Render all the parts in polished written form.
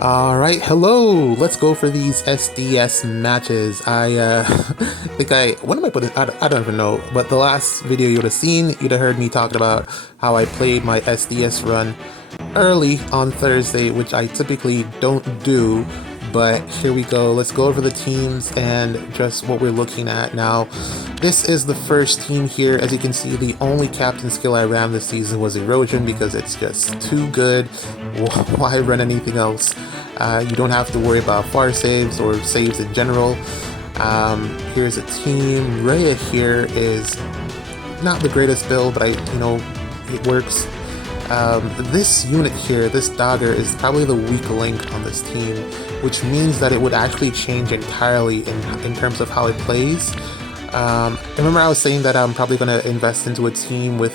Alright, hello! Let's go for these SDS matches. When am I putting, I don't even know, but the last video you would have seen, you'd have heard me talking about how I played my SDS run early on Thursday, which I typically don't do, but here we go. Let's go over the teams and just what we're looking at now. This is the first team here. As you can see, the only captain skill I ran this season was Erosion because it's just too good. Why run anything else? You don't have to worry about far saves or saves in general. Here's a team. Rhea here is not the greatest build, but it works. This unit here, this dagger, is probably the weak link on this team, which means that it would actually change entirely in terms of how it plays. Remember I was saying that I'm probably going to invest into a team with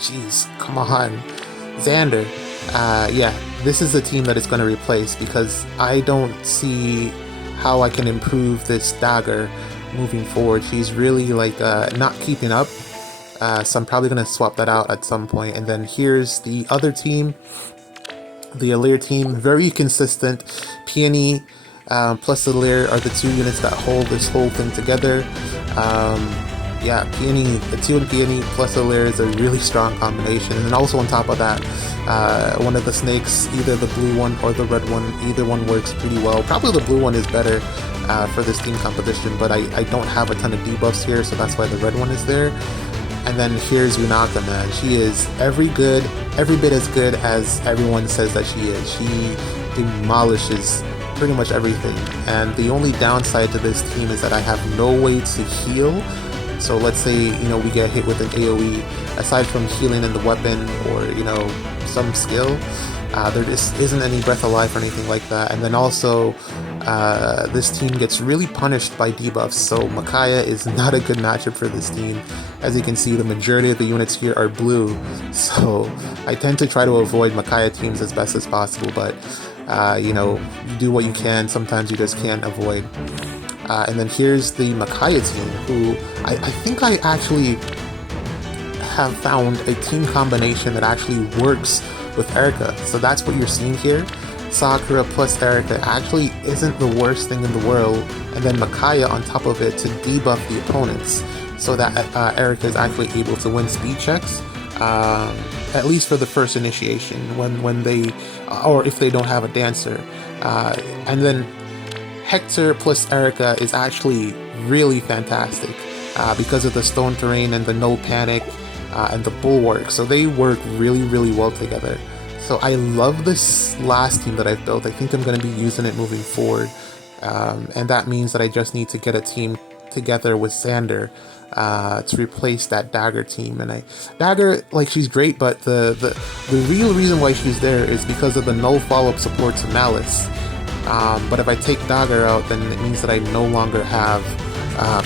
jeez, come on, Xander. Yeah, this is the team that it's going to replace because I don't see how I can improve this dagger moving forward. She's really not keeping up, so I'm probably going to swap that out at some point. And then here's the other team, the Alir team, very consistent. Peony plus Alir are the two units that hold this whole thing together. Yeah, Peony, the two and Peony plus Alir is a really strong combination. And then also on top of that, one of the snakes, either the blue one or the red one, either one works pretty well. Probably the blue one is better for this team competition, but I don't have a ton of debuffs here, so that's why the red one is there. And then here's Yunaka, man. She is every bit as good as everyone says that she is. She demolishes pretty much everything. And the only downside to this team is that I have no way to heal. So let's say, we get hit with an AoE, aside from healing in the weapon or, some skill, there just isn't any breath of life or anything like that. And then also, this team gets really punished by debuffs, so Micaiah is not a good matchup for this team. As you can see, the majority of the units here are blue, so I tend to try to avoid Micaiah teams as best as possible, but, you do what you can, sometimes you just can't avoid. And then here's the Micaiah team, who I think I actually have found a team combination that actually works with Erica. So that's what you're seeing here. Sakura plus Erica actually isn't the worst thing in the world, and then Micaiah on top of it to debuff the opponents so that Erica is actually able to win speed checks, at least for the first initiation when they, or if they don't have a dancer. And then Hector plus Erica is actually really fantastic because of the stone terrain and the no panic and the bulwark, so they work really, really well together. So I love this last team that I've built. I think I'm going to be using it moving forward, and that means that I just need to get a team together with Xander to replace that dagger team. And dagger, she's great, but the real reason why she's there is because of the no follow-up support to Malice. But if I take dagger out, then it means that I no longer have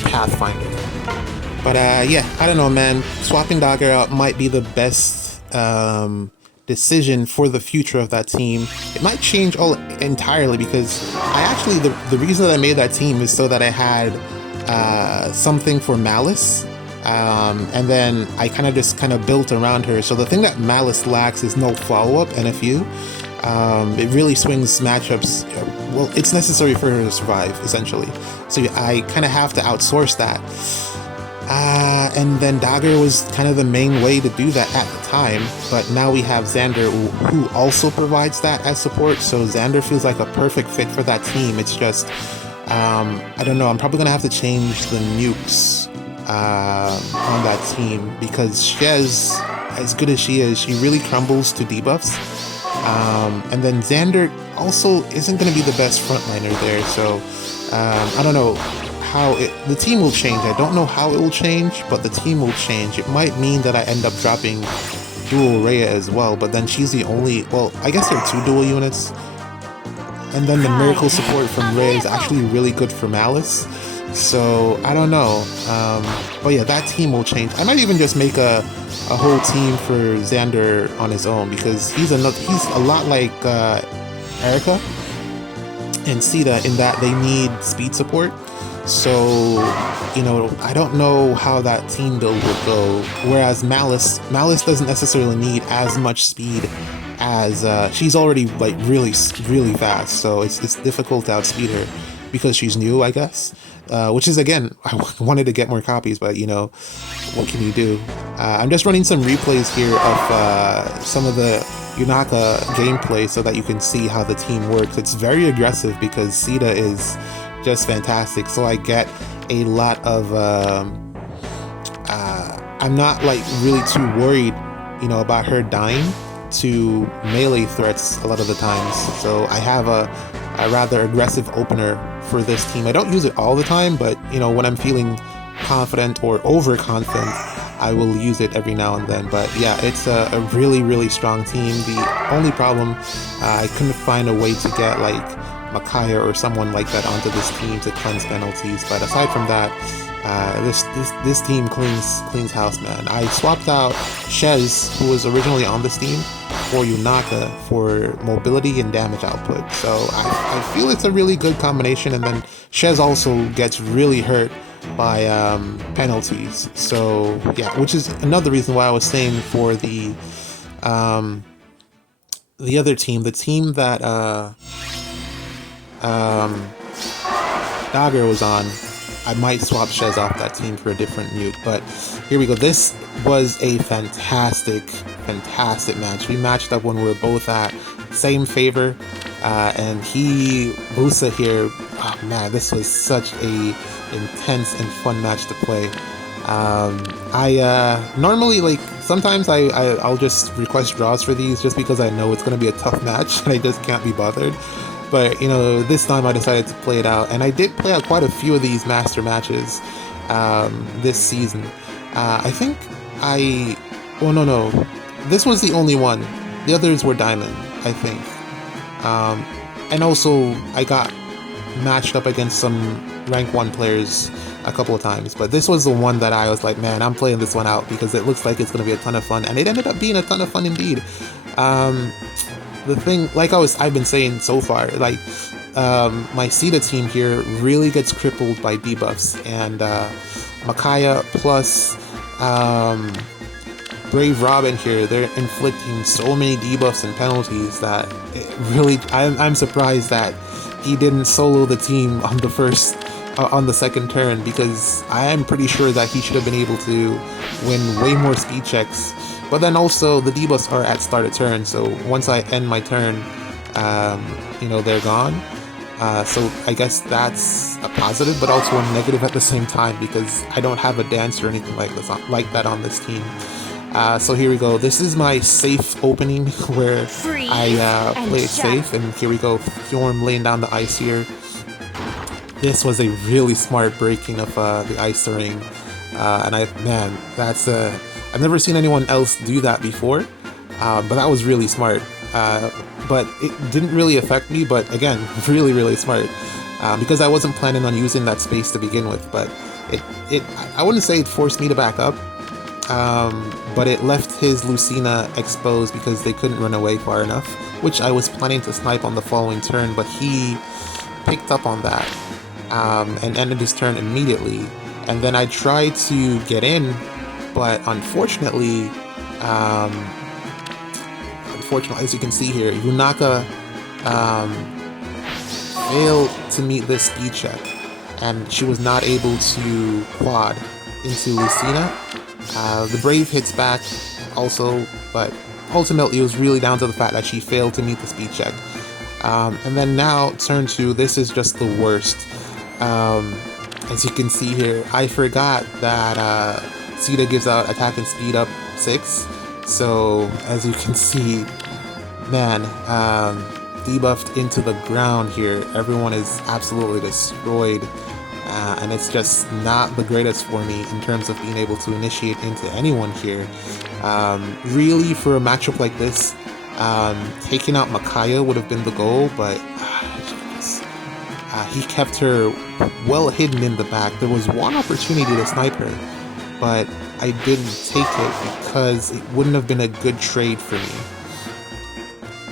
Pathfinder. But yeah, I don't know, man. Swapping dagger out might be the best decision for the future of that team. It might change entirely because the reason that I made that team is so that I had something for Malice, and then I kind of built around her. So the thing that Malice lacks is no follow-up and a few. It really swings matchups. Well, it's necessary for her to survive, essentially. So I kind of have to outsource that. And then dagger was kind of the main way to do that at the time, but now we have Xander who also provides that as support, so Xander feels like a perfect fit for that team. It's just, I don't know, I'm probably going to have to change the nukes on that team, because Shez, as good as she is, she really crumbles to debuffs. And then Xander also isn't going to be the best frontliner there, so I don't know how the team will change. I don't know how it will change, but the team will change. It might mean that I end up dropping dual Rhea as well, but then she's the only, well, I guess there are two dual units. And then the miracle support from Rhea is actually really good for Malice. So I don't know. But yeah, that team will change. I might even just make a whole team for Xander on his own, because he's a lot like Erica and Sita in that they need speed support. So, I don't know how that team build would go. Whereas Malice doesn't necessarily need as much speed as she's already like really fast. So it's difficult to outspeed her because she's new, I guess. Which is again, I wanted to get more copies, but what can you do? I'm just running some replays here of some of the Yunaka gameplay so that you can see how the team works. It's very aggressive because Sita is just fantastic. So I get a lot of I'm not like really too worried, about her dying to melee threats a lot of the times. So I have a rather aggressive opener for this team. I don't use it all the time, but when I'm feeling confident or overconfident, I will use it every now and then. But yeah, it's a really strong team. The only problem, I couldn't find a way to get like Makaya or someone like that onto this team to cleanse penalties. But aside from that, this team cleans house, man. I swapped out Shez, who was originally on this team, for Yunaka for mobility and damage output. So I feel it's a really good combination. And then Shez also gets really hurt by penalties. So yeah, which is another reason why I was saying for the other team, the team that Dagger was on, I might swap Shez off that team for a different nuke. But here we go. This was a fantastic match. We matched up when we were both at same favor, and Busa here, oh man, this was such a intense and fun match to play. I normally, like, sometimes I'll just request draws for these just because I know it's going to be a tough match and I just can't be bothered. But, this time I decided to play it out. And I did play out quite a few of these master matches this season. I think no. This was the only one. The others were Diamond, I think. And also, I got matched up against some rank 1 players a couple of times. But this was the one that I was like, man, I'm playing this one out because it looks like it's going to be a ton of fun. And it ended up being a ton of fun indeed. The thing, like I've been saying so far, like, my Sita team here really gets crippled by debuffs, and Makaya plus Brave Robin here, they're inflicting so many debuffs and penalties that it really, I'm surprised that he didn't solo the team on the second turn, because I am pretty sure that he should have been able to win way more speed checks. But then also, the debuffs are at start of turn, so once I end my turn, they're gone. So I guess that's a positive, but also a negative at the same time, because I don't have a dance or anything like that on this team. So here we go. This is my safe opening where I play it safe, and here we go. Fjorm laying down the ice here. This was a really smart breaking of the ice ring, and that's I've never seen anyone else do that before, but that was really smart. But it didn't really affect me, but again, really smart, because I wasn't planning on using that space to begin with. But I wouldn't say it forced me to back up, but it left his Lucina exposed because they couldn't run away far enough, which I was planning to snipe on the following turn, but he picked up on that and ended his turn immediately. And then I tried to get in, but unfortunately, as you can see here, Yunaka failed to meet this speed check, and she was not able to quad into Lucina. The Brave hits back also, but ultimately it was really down to the fact that she failed to meet the speed check. And then now, turn 2, this is just the worst. As you can see here, I forgot that Sita gives out attack and speed up 6. So, as you can see, man, debuffed into the ground here. Everyone is absolutely destroyed. And it's just not the greatest for me in terms of being able to initiate into anyone here. Really, for a matchup like this, taking out Makaya would have been the goal, but he kept her well hidden in the back. There was one opportunity to snipe her, but I didn't take it because it wouldn't have been a good trade for me.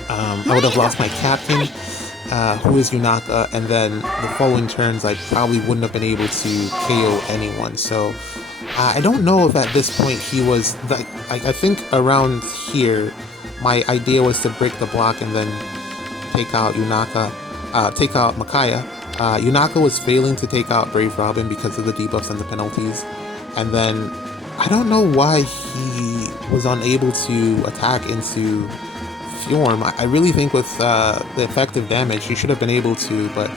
I would have lost my captain, who is Yunaka, and then the following turns I probably wouldn't have been able to KO anyone. So I don't know if at this point he was like, I think around here my idea was to break the block and then take out take out Micaiah. Yunaka was failing to take out Brave Robin because of the debuffs and the penalties, and then I don't know why he was unable to attack into Fjorm. I really think with the effective damage he should have been able to, but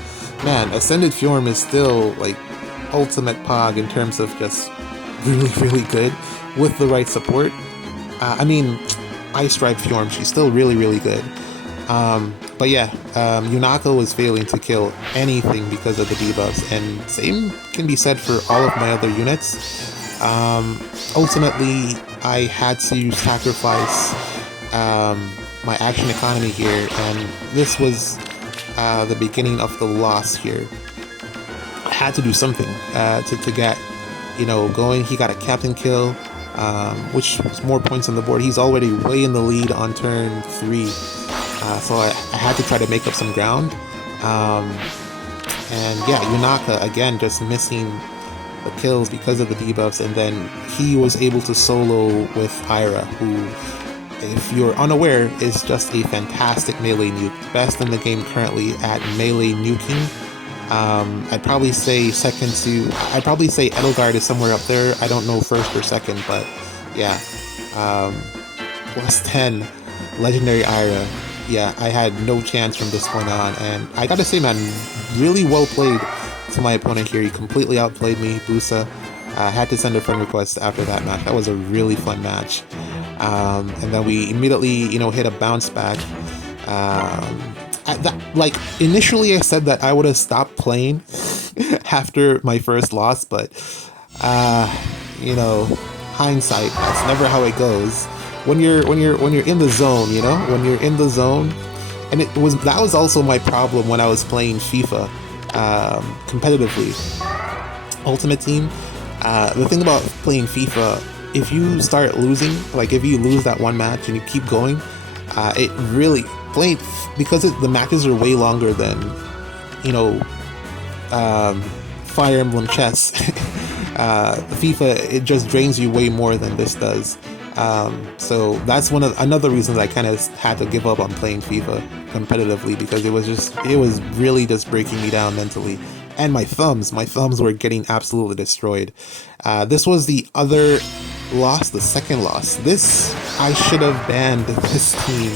man, Ascended Fjorm is still like ultimate Pog in terms of just really, really good with the right support. I mean, Ice Drive Fjorm, she's still really, really good. But yeah, Yunaka was failing to kill anything because of the debuffs, and same can be said for all of my other units. Ultimately, I had to sacrifice my action economy here, and this was the beginning of the loss here. I had to do something to get, going. He got a captain kill, which was more points on the board. He's already way in the lead on turn 3. So I had to try to make up some ground. And yeah, Yunaka, again, just missing the kills because of the debuffs, and then he was able to solo with Ira, who, if you're unaware, is just a fantastic melee nuke. Best in the game currently at melee nuking. I'd probably say Edelgard is somewhere up there. I don't know first or second, but yeah. Plus 10, Legendary Ira. Yeah, I had no chance from this point on, and I gotta say, man, really well played to my opponent here. He completely outplayed me, Busa. Had to send a friend request after that match. That was a really fun match. And then we immediately, hit a bounce back. Initially I said that I would have stopped playing after my first loss, but, hindsight, that's never how it goes. When you're in the zone, when you're in the zone, and that was also my problem when I was playing FIFA competitively, Ultimate Team. The thing about playing FIFA, if you start losing, like if you lose that one match and you keep going, it really because the matches are way longer than Fire Emblem chess. FIFA, it just drains you way more than this does. So that's another reason I kind of had to give up on playing FIFA competitively, because it was really just breaking me down mentally. And my thumbs were getting absolutely destroyed. This was the other loss, the second loss. I should have banned this team.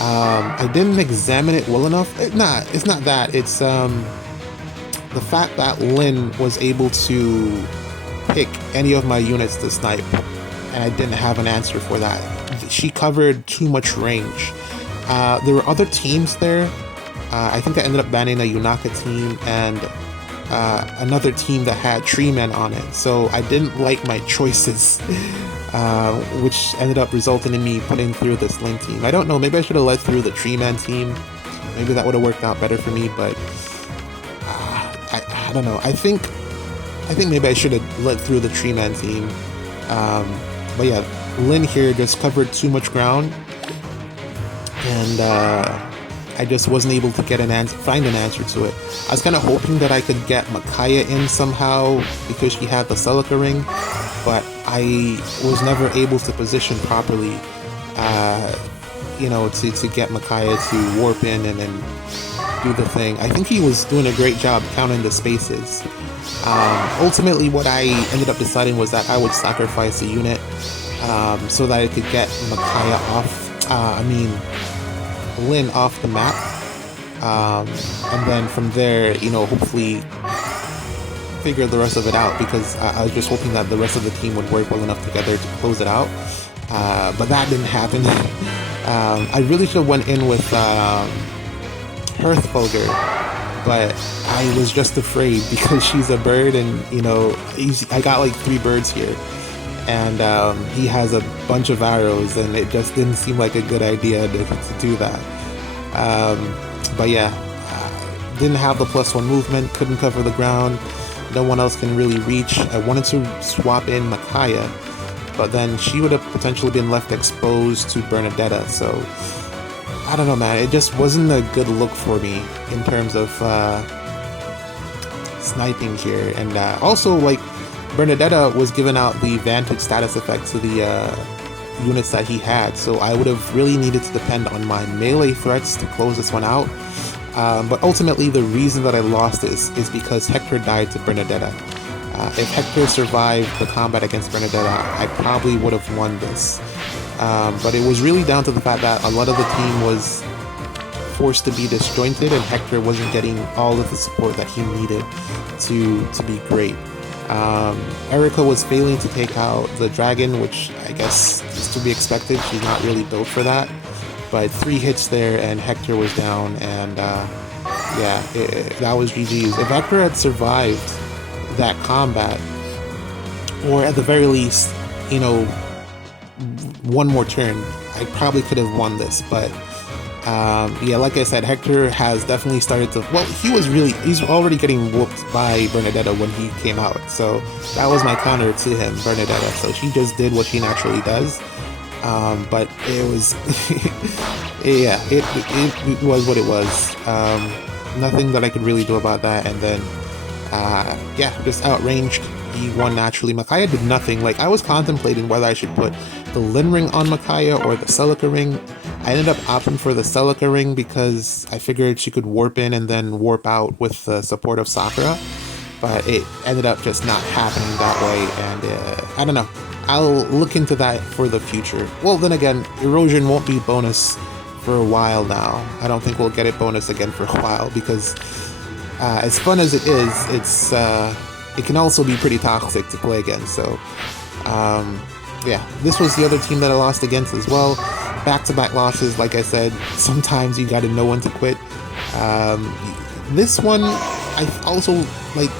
I didn't examine it well enough. It's not that. It's the fact that Lynn was able to pick any of my units to snipe, and I didn't have an answer for that. She covered too much range. There were other teams there. I think I ended up banning a Yunaka team and another team that had Tree Men on it. So I didn't like my choices, which ended up resulting in me putting through this Link team. I don't know, maybe I should have let through the Tree Man team. Maybe that would have worked out better for me, but I don't know. I think maybe I should have let through the Tree Man team. But yeah, Lynn here just covered too much ground, and I just wasn't able to find an answer to it. I was kind of hoping that I could get Micaiah in somehow because she had the Celica ring, but I was never able to position properly, to get Micaiah to warp in and then do the thing. I think he was doing a great job counting the spaces. Ultimately, what I ended up deciding was that I would sacrifice a unit so that I could get Lynn off the map, and then from there, hopefully figure the rest of it out, because I was just hoping that the rest of the team would work well enough together to close it out, but that didn't happen. I really should have went in with Hearthfolger, but I was just afraid because she's a bird, and I got like 3 birds here, and he has a bunch of arrows, and it just didn't seem like a good idea to do that. But yeah, didn't have the +1 movement, couldn't cover the ground, no one else can really reach. I wanted to swap in Micaiah, but then she would have potentially been left exposed to Bernadetta, so I don't know, man. It just wasn't a good look for me in terms of sniping here. And also, like, Bernadetta was giving out the Vantage status effect to the units that he had, so I would have really needed to depend on my melee threats to close this one out. But ultimately, the reason that I lost this is because Hector died to Bernadetta. If Hector survived the combat against Bernadetta, I probably would have won this. But it was really down to the fact that a lot of the team was forced to be disjointed, and Hector wasn't getting all of the support that he needed to be great. Erica was failing to take out the dragon, which I guess is to be expected. She's not really built for that. But 3 hits there, and Hector was down, and yeah, that was GG's. If Hector had survived that combat, or at the very least, you know, one more turn, I probably could have won this. But yeah, like I said, Hector has definitely started to, well, he's already getting whooped by Bernadetta when he came out, so that was my counter to him, Bernadetta. So she just did what she naturally does, but it was yeah, it was what it was. Nothing that I could really do about that. And then yeah, just outranged. He won naturally. Micaiah did nothing. Like, I was contemplating whether I should put the Lin ring on Micaiah or the Celica ring. I ended up opting for the Celica ring because I figured she could warp in and then warp out with the support of Sakura, but it ended up just not happening that way, and I don't know. I'll look into that for the future. Well, then again, erosion won't be bonus for a while now. I don't think we'll get it bonus again for a while, because as fun as it is, it can also be pretty toxic to play against. So yeah, this was the other team that I lost against as well. Back-to-back losses. Like I said, sometimes you gotta know when to quit. This one, I also, like,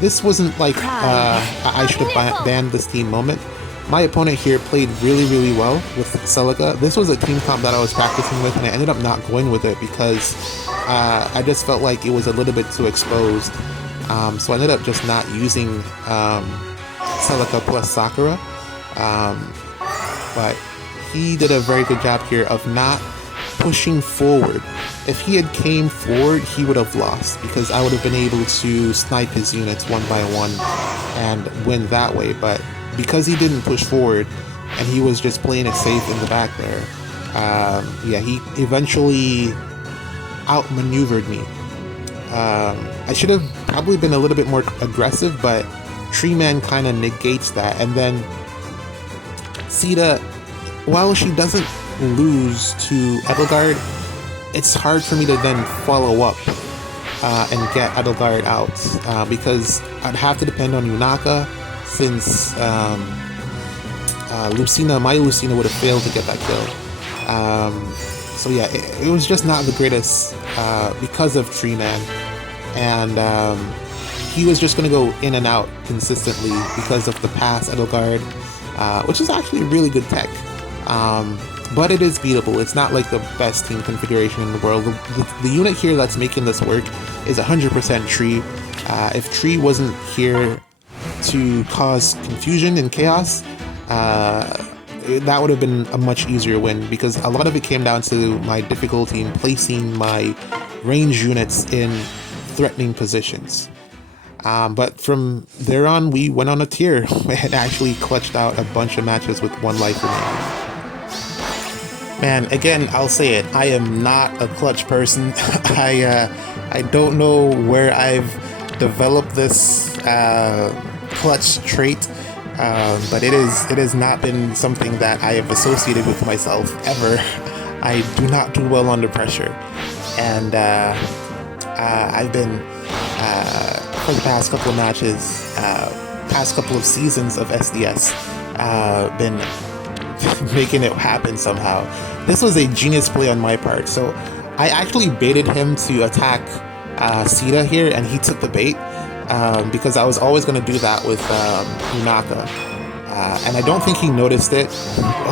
this wasn't like I should have banned this team moment. My opponent here played really, really well with Celica. This was a team comp that I was practicing with, and I ended up not going with it because I just felt like it was a little bit too exposed. So I ended up just not using Celica plus Sakura. But he did a very good job here of not pushing forward. If he had came forward, he would have lost, because I would have been able to snipe his units one by one and win that way. But because he didn't push forward and he was just playing it safe in the back there, yeah, he eventually outmaneuvered me. I should have probably been a little bit more aggressive, but Tree Man kind of negates that. And then Sita, while she doesn't lose to Edelgard, it's hard for me to then follow up and get Edelgard out, because I'd have to depend on Yunaka, since my Lucina would have failed to get that kill. So yeah, it was just not the greatest because of Tree Man, and he was just going to go in and out consistently because of the pass Edelgard, which is actually really good tech. But it is beatable. It's not like the best team configuration in the world. The unit here that's making this work is 100% Tree. If Tree wasn't here to cause confusion and chaos, that would have been a much easier win, because a lot of it came down to my difficulty in placing my range units in threatening positions. But from there on, we went on a tear and actually clutched out a bunch of matches with 1 life remaining. Man, again, I'll say it, I am not a clutch person. I don't know where I've developed this clutch trait, but it has not been something that I have associated with myself ever. I do not do well under pressure, and I've been for the past couple of matches, past couple of seasons of SDS, been making it happen somehow. This was a genius play on my part. So I actually baited him to attack Sita here, and he took the bait, because I was always going to do that with Yunaka. And I don't think he noticed it.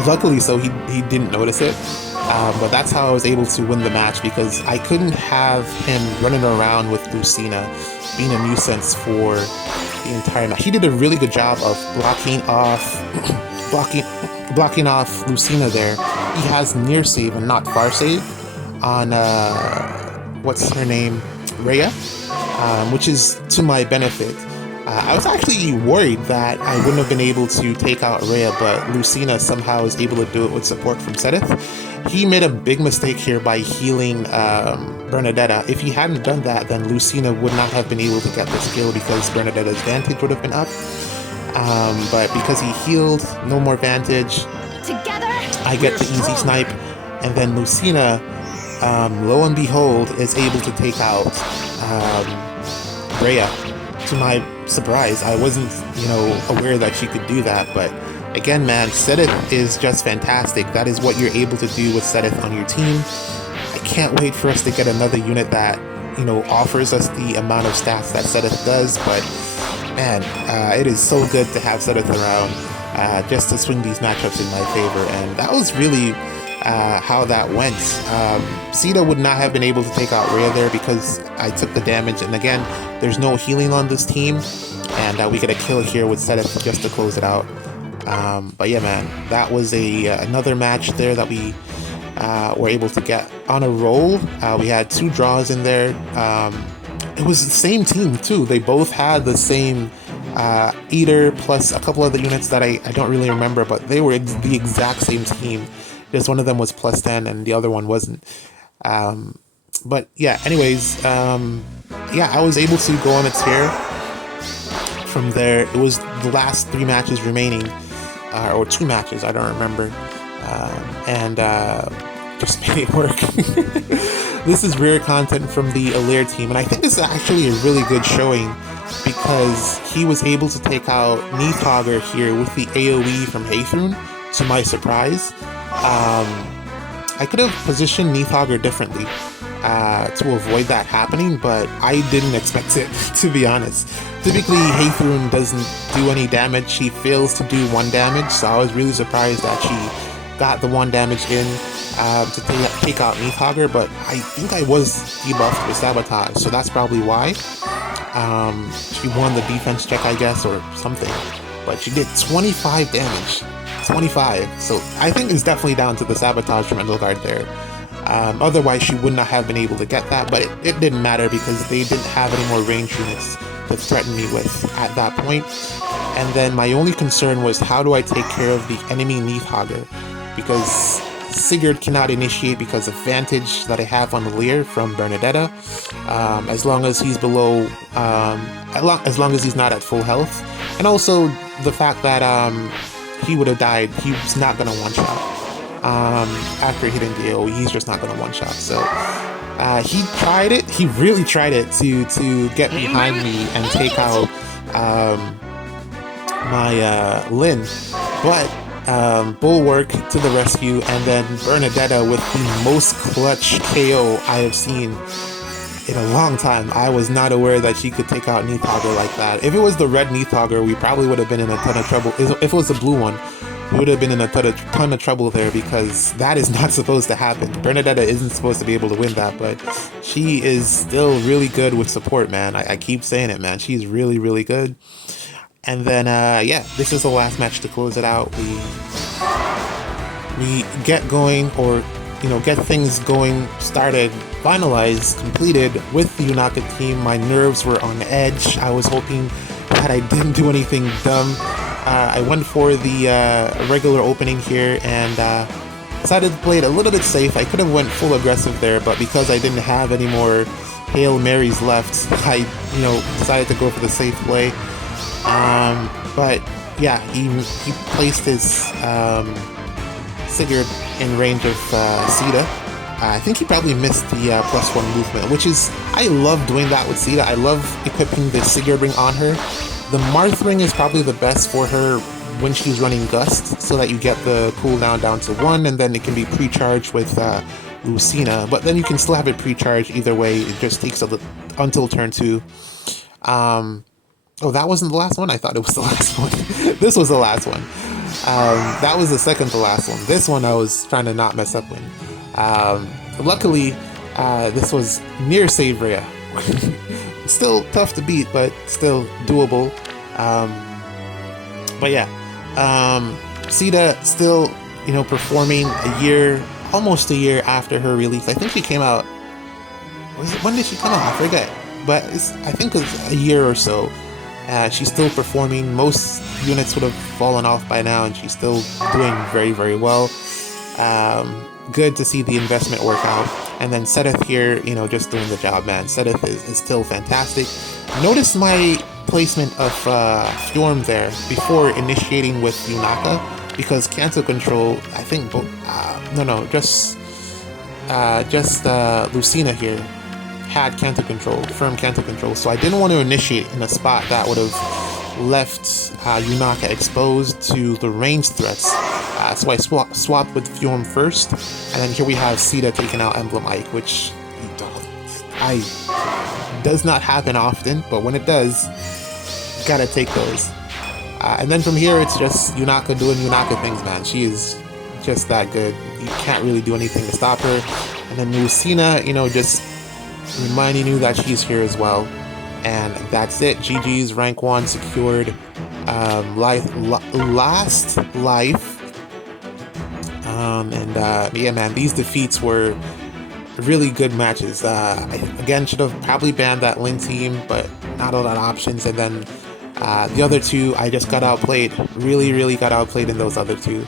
Luckily so, he didn't notice it. But that's how I was able to win the match, because I couldn't have him running around with Lucina being a nuisance for the entire match. He did a really good job of blocking off Lucina there. He has near save and not far save, on what's her name, Rhea, which is to my benefit. I was actually worried that I wouldn't have been able to take out Rhea, but Lucina somehow is able to do it with support from Sedith. He made a big mistake here by healing Bernadetta. If he hadn't done that, then Lucina would not have been able to get this kill because Bernadetta's Vantage would have been up. But because he healed, no more Vantage. Together, I get the easy snipe, and then Lucina, lo and behold, is able to take out Rhea. To my surprise, I wasn't, aware that she could do that, but again, man, Sedith is just fantastic. That is what you're able to do with Sedith on your team. I can't wait for us to get another unit that, offers us the amount of stats that Sedith does, but man, it is so good to have Sedith around just to swing these matchups in my favor, and that was really how that went. Sita would not have been able to take out Rhea there because I took the damage, and again, there's no healing on this team, and we get a kill here with Sedith just to close it out. But yeah, man, that was another match there that we were able to get on a roll. We had 2 draws in there. It was the same team too. They both had the same Eater plus a couple other units that I don't really remember, but they were the exact same team. Just one of them was plus 10 and the other one wasn't. But yeah, anyways, I was able to go on a tear from there. It was the last 3 matches remaining, or 2 matches, I don't remember, and just made it work. This is rare content from the Alir team, and I think this is actually a really good showing because he was able to take out Neathogger here with the AoE from Haythrun, to my surprise. I could have positioned Neathogger differently to avoid that happening, but I didn't expect it, to be honest. Typically, Haythrun doesn't do any damage. She fails to do 1 damage, so I was really surprised that she got the 1 damage in to take out Neathogger, but I think I was debuffed with Sabotage, so that's probably why. She won the defense check, I guess, or something, but she did 25 damage. 25, so I think it's definitely down to the Sabotage from Edelgard there. Otherwise, she would not have been able to get that, but it didn't matter because they didn't have any more range units to threaten me with at that point. And then my only concern was, how do I take care of the enemy Neathogger? Because Sigurd cannot initiate because of Vantage that I have on the Lear from Bernadetta, as long as he's below, as long as he's not at full health. And also the fact that he would have died, he's not going to one-shot. After hitting the AoE, he's just not going to one-shot. So he tried it. He really tried it to get behind me and take out my Lyn. But Bulwark to the rescue, and then Bernadetta with the most clutch KO I have seen in a long time. I was not aware that she could take out Neathogger like that. If it was the red Neathogger, we probably would have been in a ton of trouble. If it was the blue one, we would have been in a ton of trouble there, because that is not supposed to happen. Bernadetta isn't supposed to be able to win that, but she is still really good with support, man. I keep saying it, man. She's really, really good. And then, this is the last match to close it out. We get going, or get things going, started, finalized, completed with the Yunaka team. My nerves were on edge. I was hoping that I didn't do anything dumb. I went for the regular opening here and decided to play it a little bit safe. I could have went full aggressive there, but because I didn't have any more Hail Marys left, I decided to go for the safe play. But yeah, he placed his Sigurd in range of Sita. I think he probably missed the +1 movement, which is, I love doing that with Sita. I love equipping the Sigurd ring on her. The Marth ring is probably the best for her when she's running Gust, so that you get the cooldown down to 1, and then it can be pre-charged with Lucina. But then you can still have it pre-charged either way. It just takes until turn 2. Oh, that wasn't the last one? I thought it was the last one. This was the last one. That was the second to last one. This one I was trying to not mess up with. Luckily, this was near save Rhea. Still tough to beat, but still doable. But yeah, Sita still, performing a year almost a year after her release. I think she came out. When did she come out? I forget. But I think it was a year or so. She's still performing. Most units would have fallen off by now, and she's still doing very, very well. Good to see the investment work out. And then Seteth here, just doing the job, man. Seteth is still fantastic. Notice my placement of Fjorm there before initiating with Yunaka, because cancel control, I think, just Lucina here had cancel control, firm cancel control, so I didn't want to initiate in a spot that would have left Yunaka exposed to the ranged threats. So I swapped with Fjorm first, and then here we have Sita taking out Emblem Ike, which does not happen often, but when it does, gotta take those. And then from here, it's just Yunaka doing Yunaka things, man. She is just that good. You can't really do anything to stop her. And then Lucina, just reminding you that she's here as well. And that's it. GG's rank 1 secured. Last life. Yeah, man, these defeats were really good matches. I, again, should have probably banned that Lin team, but not a lot of options. And then the other two, I just got outplayed. Really, really got outplayed in those other two.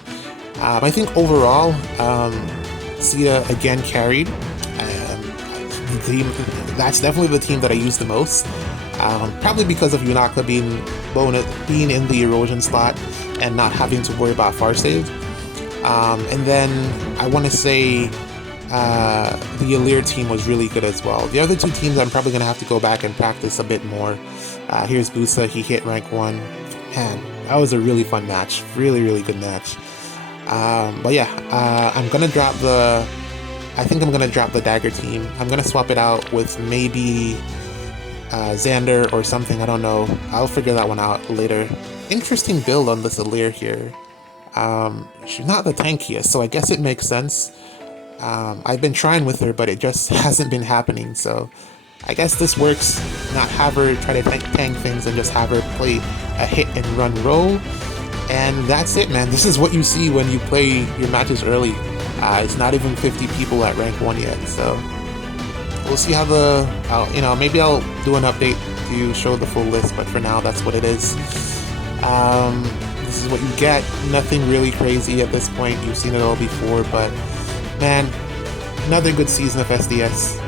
I think overall, Sita again carried. That's definitely the team that I use the most. Probably because of Yunaka being in the erosion slot and not having to worry about far save. And then I want to say the Alir team was really good as well. The other two teams I'm probably going to have to go back and practice a bit more. Here's Busa, he hit rank 1. Man, that was a really fun match. Really, really good match. But yeah, I'm going to drop the... I think I'm going to drop the Dagger team. I'm going to swap it out with maybe Xander or something. I don't know. I'll figure that one out later. Interesting build on this Alir here. She's not the tankiest, so I guess it makes sense. I've been trying with her, but it just hasn't been happening, so I guess this works. Not have her try to tank things and just have her play a hit and run role. And that's it, man. This is what you see when you play your matches early. It's not even 50 people at rank 1 yet, so we'll see how maybe I'll do an update to show the full list, but for now, that's what it is. This is what you get. Nothing really crazy at this point. You've seen it all before, but man, another good season of SDS.